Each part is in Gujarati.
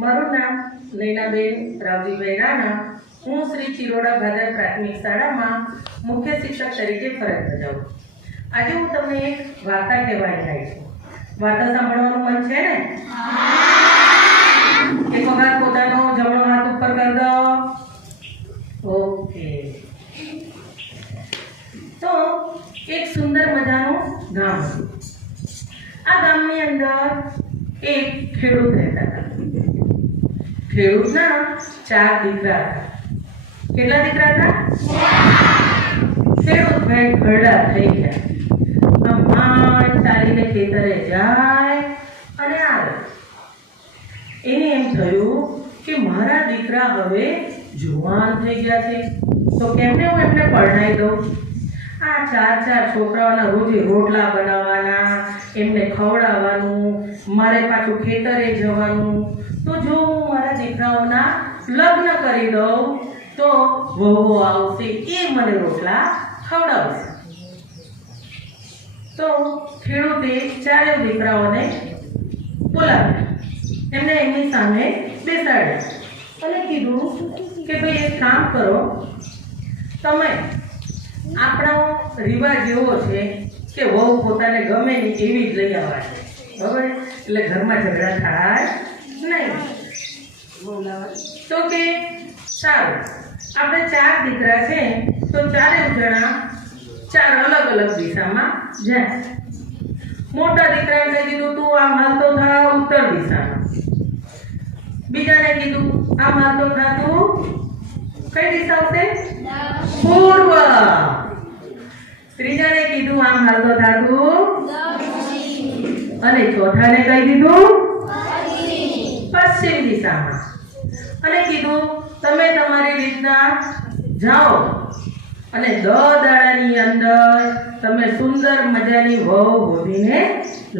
મારું નામ નૈનાબેન રાવજીભાઈ રાણા. હું શ્રી ચિરોડા ભાદર પ્રાથમિક શાળામાં મુખ્ય શિક્ષક તરીકે ફરજ બજાવું. આજે હું તમને એક વાર્તા કહેવાની આવી છું. વાર્તા સાંભળવાનું મન છે ને? એક વખત પોતાનો જમણો હાથ ઉપર કરી દો. ઓકે. તો એક સુંદર મજાનું ગામ હતું. આ ગામની અંદર એક ખેડૂત રહેતા હતા. ખેડૂતના 4 દીકરા હતા. કેટલા દીકરા હતા? ખેડૂત ભાઈ ઘરડા થઈ ગયા. માંડ ચાલીને ખેતરે જાય અને આવે. એને એમ થયું કે મારા દીકરા હવે જુવાન થઈ ગયા છે, તો કેમને હું એમને પરણાવી દઉં. આ 4 છોકરાઓના રોજે રોટલા બનાવવાના, એમને ખવડાવવાનું, મારે પાછું ખેતરે જવાનું. તો જો હું મારા દીકરાઓના લગ્ન કરી દઉં તો વહુઓ આવશે, એ મને રોટલા ખવડાવશે. તો ખેડૂતે 4 દીકરાઓને બોલાવ્યા, એમને એમની સામે બેસાડ્યા અને કીધું કે ભાઈ એક કામ કરો, તમે આપણો રિવાજ એવો છે કે વહુ પોતાને ગમે નહીં એવી જ લઈ આવવા છે, બરાબર? એટલે ઘરમાં ઝઘડા થાય નહીં. તો કે સારું, આપણે 4 દીકરા છે તો 4 જણા 4 અલગ અલગ દિશામાં જાય. મોટા દીકરાને કહી દીધું તું આમ હાલતો થા ઉત્તર દિશામાં. બીજાને કીધું આમ હાલતો થા તું કઈ દિશા આવશે? પૂર્વ. ત્રીજાને કીધું આમ હાલતો થા તું દક્ષિણ. અને ચોથાને કહી દીધું પશ્ચિમ દિશામાં. અને કીધું તમે તમારી રીતના જાઓ અને 10 દાડાની અંદર તમે સુંદર મજાની વહુ ગોતીને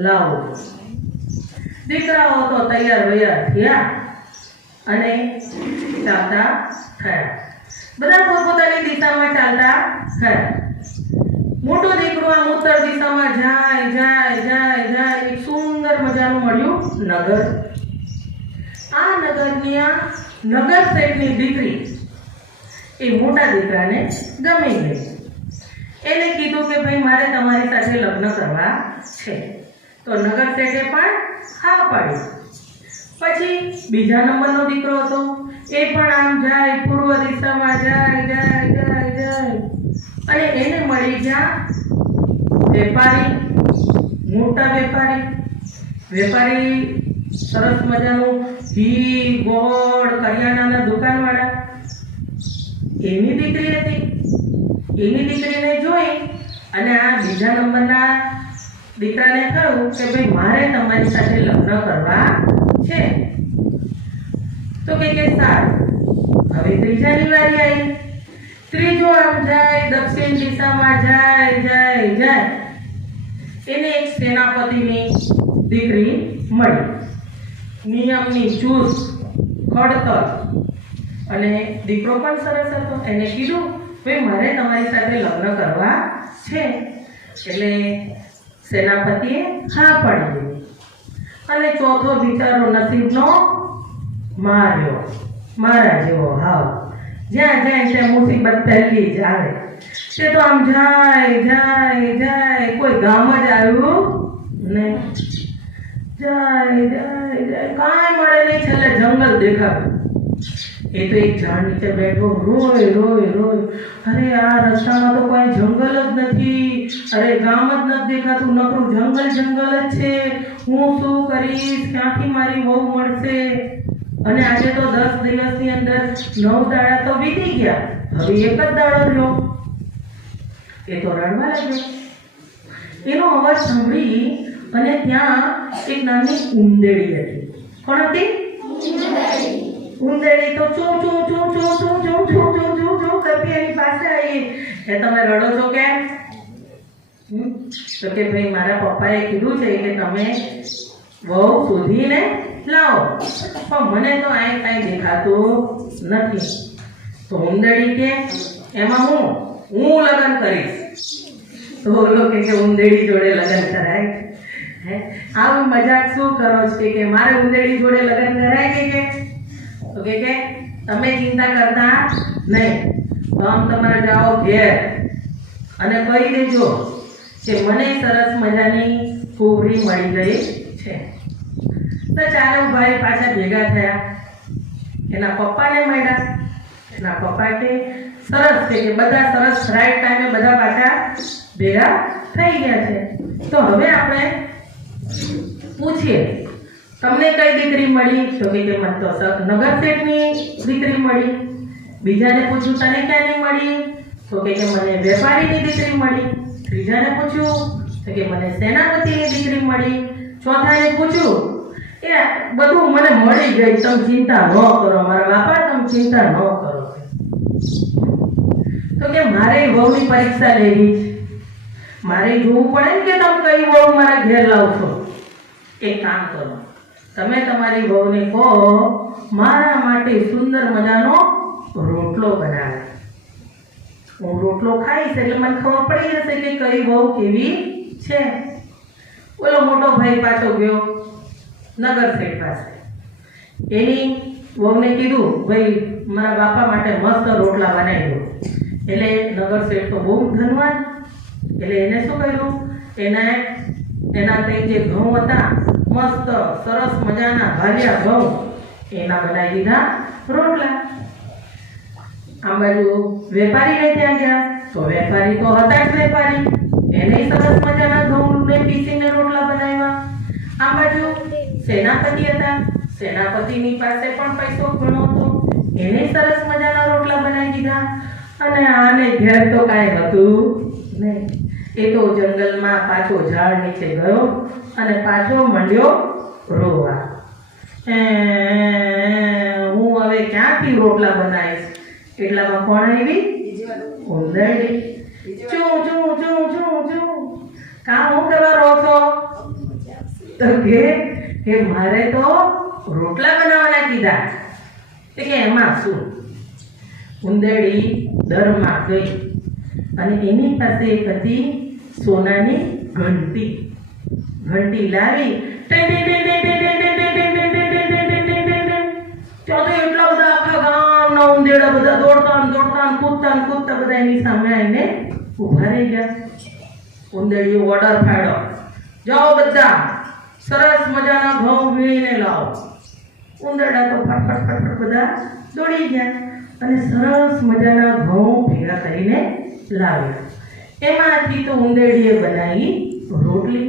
લાવો. દીકરાઓ તો તૈયાર વૈયાર થયા અને ચાલતા થયા. બધા પોતપોતાની દિશામાં ચાલતા થયા. મોટો દીકરો આમ ઉત્તર દિશામાં જાય. એક સુંદર મજાનું મળ્યું નગર. આ નગરની નગર શેઠની દીકરી એ મોટા દીકરાને ગમી ગઈ. એને કીધું કે ભાઈ મારે તમારી સાથે લગ્ન કરવા છે. તો નગર શેઠે પણ હા પાડી. પછી બીજા નંબરનો દીકરો હતો, એ પણ આમ જાય, પૂર્વ દિશામાં જાય. અને એને મળી ગયા વેપારી, મોટા વેપારી સરસ મજાનું ઘી ગોળ કરિયાણાના દુકાનવાળા. એની દીકરી હતી. એની દીકરીને જોઈ અને આ બીજા નંબરના દીકરાને કહ્યું કે ભાઈ મારે તમારી સાથે લગ્ન કરવા છે. તો કે સારું. હવે ત્રીજાની વારી આવી. ત્રીજો આમ જાય, દક્ષિણ દિશામાં જાય. એને એક સેનાપતિની દીકરી મળી. નિયમની ચુસ્ત, ખડતલ અને દીકરો પણ સરસ હતો. એને કીધું ભાઈ મારે તમારી સાથે લગ્ન કરવા છે. એટલે સેનાપતિએ હા પાડી દીધી. અને ચોથો બિચારો નસીબનો મારા જેવો હાવ. જ્યાં જાય ત્યાં મુસીબત પહેલી જ આવે. તે તો આમ જાય. કોઈ ગામ જ આવ્યું નહીં. જાય કાંઈ મળે નહીં. છેલ્લે જંગલ દેખાતું. એ તો એક ઝાડ નીચે બેઠો રોય. અરે આ રસ્તામાં તો કોઈ જંગલ જ નથી. અરે ગામ જ નથી દેખાતું, નકરું જંગલ જ છે. હું શું કરીશ? ક્યાંથી મારી વહુ મળશે? અને આજે તો 10 દિવસની અંદર 9 દાડા તો વીતી ગયા. હવે એક જ દાડો રહ્યો. એ તો રડવા લાગ્યો. એનો અવાજ સાંભળી અને ત્યાં એક નાની ઉંદેડી હતી. કોણ હતી? ઉંદેડી તો ચૂ કરતી એની પાસે આવી. એ તમે રડો છો કેમ? તો કે ભાઈ મારા પપ્પાએ કીધું છે કે તમે વહુ શોધીને લાવો, પણ મને તો આ કાંઈ દેખાતું નથી. તો ઉંદેડી કે એમાં હું લગ્ન કરીશ. તો ઓલો કે ઉંદેડી જોડે લગ્ન કરાય. હે આવું મજાક શું કરો છો કે મારે ઉંદેડી જોડે લગ્ન કરાય કે તો કે તમે ચિંતા કરતા નહીં, આમ તમારે જાઓ ઘેર અને કહી દેજો કે મને સરસ મજાની કુંવરી મળી ગઈ છે. તો ચાલો ભાઈ પાછા ભેગા થયા, એના પપ્પાને મળ્યા. એના પપ્પા કે સરસ છે કે બધા સરસ રાઈટ ટાઈમે બધા પાછા ભેગા થઈ ગયા છે. તો હવે આપણે પૂછીએ તમને કઈ દીકરી મળી? તો કે મને તો નગર શેઠની દીકરી મળી. બીજાને પૂછ્યું તને ક્યાંની મળી? તો કે મને વેપારીની દીકરી મળી. ત્રીજાને પૂછ્યું તો કે મને સેનાપતિની દીકરી મળી. ચોથાને પૂછ્યું એ બધું મને મળી ગઈ, તમે ચિંતા ન કરો મારા બાપા, તમે ચિંતા ન કરો. તો કે મારે વહુની પરીક્ષા લેવી છે, મારે જોવું પડે ને કે તમે કઈ વહુ મારા ઘેર લાવશો. એક કામ કરો, તમે તમારી વહુને કહો મારા માટે સુંદર મજાનો રોટલો બનાવે. હું રોટલો ખાઈશ એટલે મને ખબર પડી જશે કે કઈ વહુ કેવી છે. ઓલો મોટો ભાઈ પાછો ગયો નગર શેઠ પાસે. એની વહુને કીધું ભાઈ મારા બાપા માટે મસ્ત રોટલા બનાવી દો. એટલે નગર શેઠ તો બહુ ધનવાન, એટલે એને શું કર્યું, એના કઈ જે ઘઉં હતા મસ્ત સરસ મજાના ભાલિયા ઘઉં એના બનાવી દીધા રોટલા. આ બાજુ વેપારીને ત્યાં ગયા તો વેપારી તો હતા જ વેપારી, એને સરસ મજાના ઘઉંને પીસીને રોટલા બનાવ્યા. આ બાજુ સેનાપતિ હતા, સેનાપતિની પાસે પણ પૈસો ઘણો હતો, એને સરસ મજાના રોટલા બનાવી દીધા. અને આને ઘેર તો કાંઈ હતું નહીં. એ તો જંગલમાં પાછો ઝાડ નીચે ગયો અને પાછો મંડ્યો રોવા. હું હવે ક્યાંથી રોટલા બનાવીશ? એટલામાં કોણ આવી? ઉંદરડી. ચૂ ચૂ ચૂ ચૂ ચૂ. કામ હું કરવા રહો છો? તો કે મારે તો રોટલા બનાવવાના કીધા. કે એમાં શું? ઉંદરડી દરમાં ગઈ અને એની પાસે એક હતી સોનાની ઘંટી. ઘંટી લાવી એટલા બધા આખા ગામના ઉંદેડા બધા દોડતા કૂદતા બધા એની સામે આવીને ઉભા રહી ગયા. ઉંદેડીએ ઓર્ડર પાડ્યો, જાઓ બધા સરસ મજાના ઘઉં વીણીને લાવો. ઉંદરડા તો ફટફટ બધા દોડી ગયા અને સરસ મજાના ઘઉં ભેગા કરીને લાવ્યા. એમાંથી તો ઉંદેડીએ બનાવી રોટલી.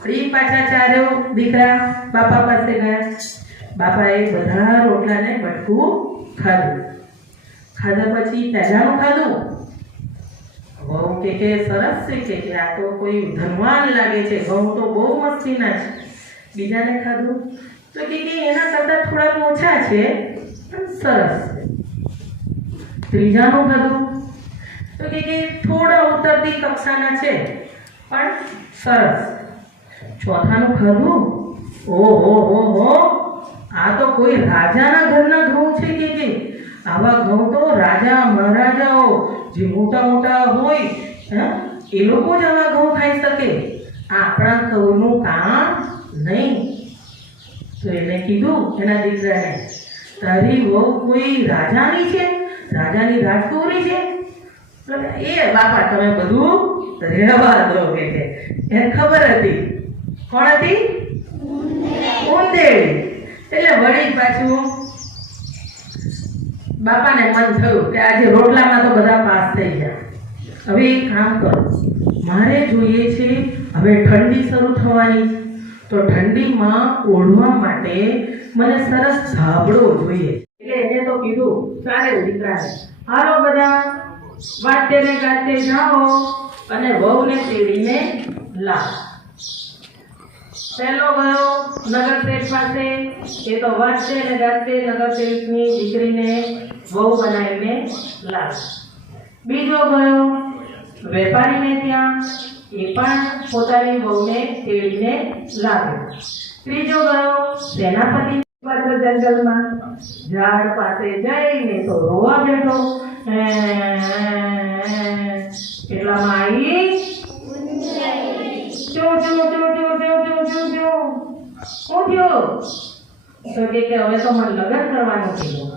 ફરી પાછા ચાર્યો દીકરા બાપા પાસે ગયા. બાપાએ બધા રોટલાને બટકું ખાધું. ખાધા પછી પહેલાનું ખાધું. વહુ કે સરસ છે કે આ તો કોઈ ધનવાન લાગે છે, ઘઉં તો બહુ મસ્તીના છે. બીજાને ખાધું તો કે એના કરતાં થોડાક ઓછા છે પણ સરસ છે. ત્રીજાનું ખાધું તો કે થોડા ઉતરતી કક્ષાના છે પણ સરસ. ચોથાનું ખાધું, ઓહો આ તો કોઈ રાજાના ઘરના ઘઉં છે કે આવા ઘઉં તો રાજા મહારાજાઓ જે મોટા મોટા હોય એ લોકો જ આવા ઘઉં ખાઈ શકે, આપણા ઘઉંનું કામ નહીં. તો એને કીધું એના દીકરાને, તારી વહુ કોઈ રાજાની છે, રાજાની રાજકુંવરી છે? એ બાપા તમે બધું રહેવા દો કે એને ખબર હતી. કોણ હતી? ઉંદેડી. એટલે વળી પાછું બાપાને મન થયું કે આજે રોટલામાં તો બધા પાસ થઈ ગયા. હવે એક કામ કરો, મારે જોઈએ છે હવે ઠંડી શરૂ થવાની, તો ઠંડીમાં ઓઢવા માટે મને સરસ ધાબળો જોઈએ. એટલે એને તો કીધું ચાલે દીકરાને, હાલો બધા વાતે ને ગાતે જાઓ અને વહુને તેડીને લાવો. પહેલો ગયો નગર શેઠ પાસે, એ તો વાતે ને ગાતે નગર શેઠની દીકરીને વહુ બનાવીને લાવે. બીજો ગયો વેપારીને ત્યાં, એ પણ પોતાની વહુને તેડીને લાવે. ત્રીજો ગયો સેનાપતિ પાસે જંગલમાં, ઝાડ પાસે જઈને તો રોવા બેઠો. એટલામાં આવી ચો ચો ચો ચો શું થયું? તો કે હવે તો મને લગ્ન કરવાનું કીધું.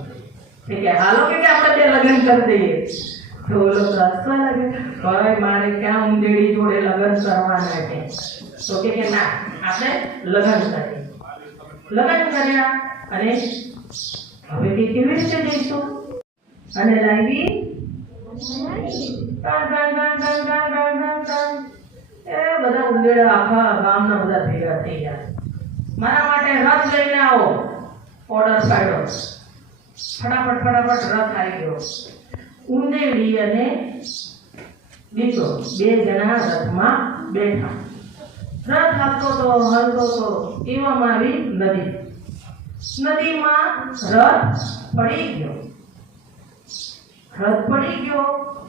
કે હાલો કે આપણે બે લગ્ન કરી દઈએ. તો ઓલો તો હસવા લાગે, ભાઈ મારે ક્યાં ઉંદેડી જોડે લગ્ન કરવાના છે. તો કે ના, આપણે લગ્ન કરીએ. લગ્ન કર્યા અને હવે કે કેવી રીતે જઈશું? અને લાગી એ બધા ઉંદેડા આખા ગામના બધા ભેગા થઈ ગયા. મારા માટે રથ લઈને આવો. ઓર્ડર પાડ્યો. ફટાફટ રથ આવી ગયો. ઉંદેડી અને દીકરો બે જણા રથમાં બેઠા. રથ હાલતો તો એવામાં આવી નદી. નદીમાં રથ પડી ગયો.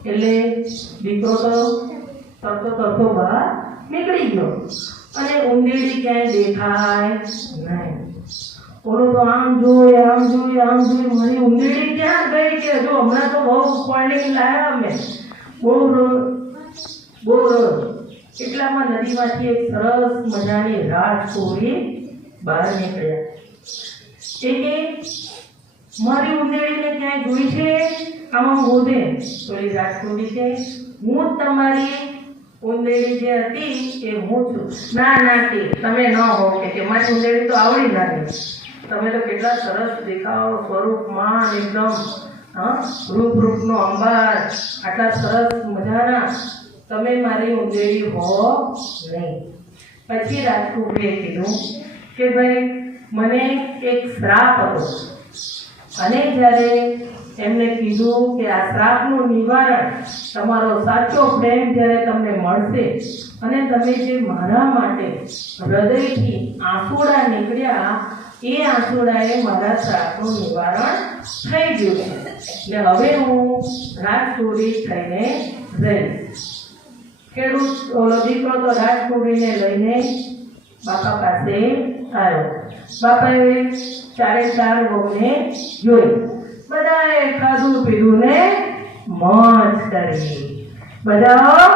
એટલે દીકરો તો તરતો બહાર નીકળી ગયો અને ઉંદેડી ક્યાંય દેખાય નહીં. ઓલો તો આમ જોઈ મારી ઉંદેડી ક્યાં ગઈ? કે જો હમણાં તો બહુ પાણી લાયા અમે, બહુ રસ. એટલામાં નદીમાંથી એક સરસ મજાની રાજકુમારી બહાર નીકળ્યા. કે મારી ઉંદેડીને ક્યાંય જોઈ છે? આમાં બોધે પેલી રાજકુમારી છે, હું તમારી ઉંદેડી જે હતી એ હું છું. ના કે તમે ન હો, કે મારી ઉંદેડી તો આવડી લાગે. તમે તો કેટલા સરસ દેખાવ, સ્વરૂપમાં એકદમ રૂપનો અંબાર, આટલા સરસ મજાના. તમે મારી ઉંદેડી હો નહીં. પછી રાજકુમારીએ કીધું કે ભાઈ મને એક શ્રાપ હતો, અને જ્યારે એમને કીધું કે આ શ્રાપનું નિવારણ તમારો સાચો પ્રેમ જ્યારે તમને મળશે અને તમે જે મારા માટે હૃદયથી આંસુડા નીકળ્યા, એ આંસુડાએ મારા શ્રાપનું નિવારણ થઈ ગયું છે. એટલે હવે હું રાજકુમારી થઈને રહીશ. ખેડૂત ઓલો દીકરો તો રાજકુમારીને લઈને બાપા પાસે આવ્યો. બાપાએ ચારે ચાર વહુને જોઈ. બધાએ ખાધું પીધું ને મોજ કરી. બધા